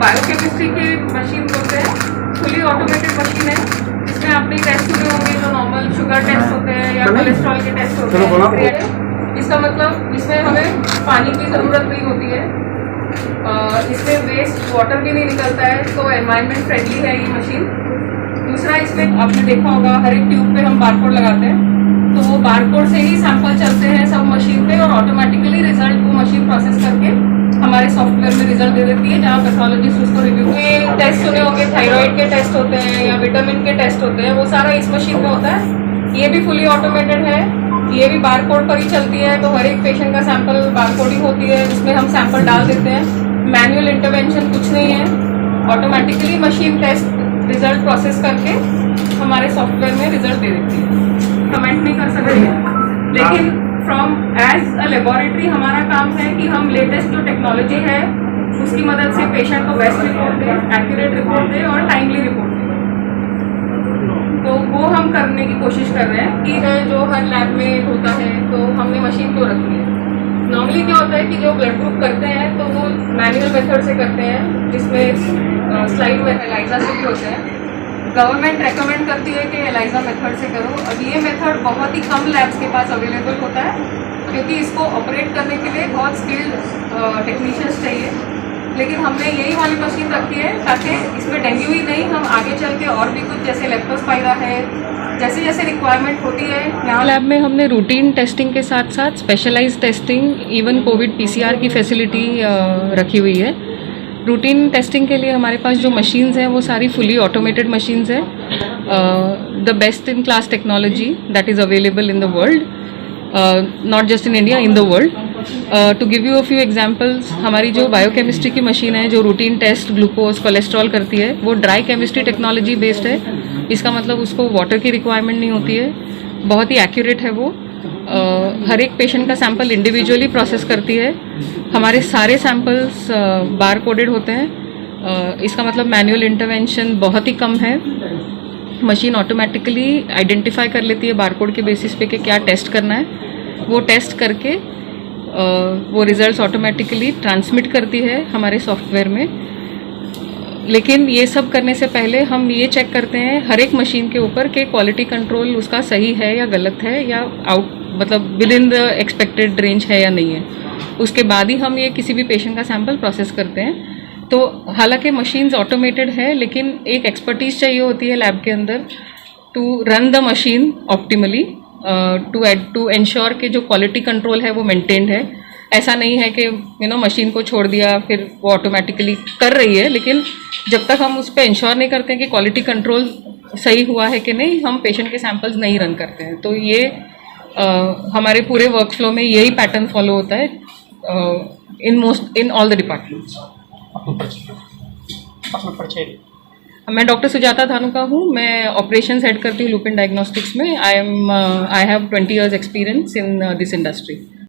Biochemistry की machine बोलते हैं, फुली ऑटोमेटेड मशीन है। इसमें आपने टेस्ट सुने होंगे जो नॉर्मल शुगर टेस्ट होते हैं या कोलेस्ट्रॉल के टेस्ट होते हैं। इसका मतलब इसमें हमें पानी की ज़रूरत नहीं होती है, इसमें वेस्ट वाटर भी नहीं निकलता है, तो एनवायरनमेंट फ्रेंडली है ये मशीन। दूसरा, इसमें आपने देखा होगा हर एक ट्यूब पे हम बारकोड लगाते हैं, तो वो बारकोड से ही सैंपल चलते हैं सब मशीन पे और ऑटोमेटिकली रिजल्ट वो मशीन प्रोसेस करके हमारे सॉफ्टवेयर में रिजल्ट दे देती है, जहाँ पैथोलॉजिस्ट उसको रिव्यू के टेस्ट सुने होंगे, थायराइड के टेस्ट होते हैं या विटामिन के टेस्ट होते हैं, वो सारा इस मशीन में होता है। ये भी फुली ऑटोमेटेड है, ये भी बारकोड पर ही चलती है, तो हर एक पेशेंट का सैंपल बारकोडिंग होती है, उसमें हम सैंपल डाल देते हैं, मैनुअल इंटरवेंशन कुछ नहीं है, automatically machine test result process करके हमारे सॉफ्टवेयर में रिजल्ट दे देती है। कमेंट नहीं कर सकते, लेकिन फ्रॉम एज अ लेबोरेटरी हमारा काम है कि हम लेटेस्ट जो टेक्नोलॉजी है उसकी मदद से पेशेंट को बेस्ट रिपोर्ट दें, एक्यूरेट रिपोर्ट दें और टाइमली रिपोर्ट दें। तो वो हम करने की कोशिश कर रहे हैं कि जो हर लैब में होता है, तो हमने मशीन तो रखी है। नॉर्मली क्या होता है कि जो ब्लड ग्रुप करते हैं तो वो मैनुअल मेथड से करते हैं, जिसमें स्लाइड में एलाइजा से भी होते हैं। गवर्नमेंट रेकमेंड करती है कि एलाइजा मेथड से करो। अब ये मेथड बहुत ही कम लैब्स के पास अवेलेबल होता है, क्योंकि इसको ऑपरेट करने के लिए बहुत स्किल्ड टेक्नीशियंस चाहिए। लेकिन हमने यही वाली मशीन रखी है ताकि इसमें डेंगू ही नहीं, हम आगे चल के और भी कुछ जैसे लेप्टोस्पाइरा है, जैसे जैसे रिक्वायरमेंट होती है। यहाँ लैब में हमने रूटीन टेस्टिंग के साथ साथ specialised testing, even COVID PCR की फैसिलिटी रखी हुई है। रूटीन टेस्टिंग के लिए हमारे पास जो मशीन्स हैं वो सारी फुली ऑटोमेटेड मशीन्स हैं, the best in class technology that is available in the world, not just in India, in the world. To give you a few examples, हमारी जो बायोकेमिस्ट्री की मशीन है जो रूटीन टेस्ट ग्लूकोज कोलेस्ट्रॉल करती है, वो dry chemistry technology based है। इसका मतलब उसको वाटर की रिक्वायरमेंट नहीं होती है, बहुत ही एक्यूरेट है वो। हर एक पेशेंट का सैंपल इंडिविजुअली प्रोसेस करती है। हमारे सारे सैंपल्स बार कोडेड होते हैं, इसका मतलब मैनुअल इंटरवेंशन बहुत ही कम है। मशीन ऑटोमेटिकली आइडेंटिफाई कर लेती है बारकोड के बेसिस पे कि क्या टेस्ट करना है, वो टेस्ट करके वो रिजल्ट्स ऑटोमेटिकली ट्रांसमिट करती है हमारे सॉफ्टवेयर में। लेकिन ये सब करने से पहले हम ये चेक करते हैं हर एक मशीन के ऊपर कि क्वालिटी कंट्रोल उसका सही है या गलत है, या आउट मतलब with in the expected range है या नहीं है। उसके बाद ही हम ये किसी भी पेशेंट का सैंपल प्रोसेस करते हैं। तो हालांकि मशीन्स ऑटोमेटेड है, लेकिन एक एक्सपर्टीज चाहिए होती है लैब के अंदर to run the machine optimally, to ensure कि जो क्वालिटी कंट्रोल है वो मेंटेन्ड है। ऐसा नहीं है कि मशीन को छोड़ दिया फिर वो ऑटोमेटिकली कर रही है, लेकिन जब तक हम उस पर इंश्योर नहीं करते हैं कि क्वालिटी कंट्रोल सही हुआ है कि नहीं, हम पेशेंट के सैंपल्स नहीं रन करते हैं। तो ये हमारे पूरे वर्कफ्लो में यही पैटर्न फॉलो होता है इन ऑल द डिपार्टमेंट्स। मैं डॉक्टर सुजाता धानुका हूँ, मैं ऑपरेशंस हेड करती हूँ लुपिन डायग्नोस्टिक्स में। I have 20 years experience in this industry.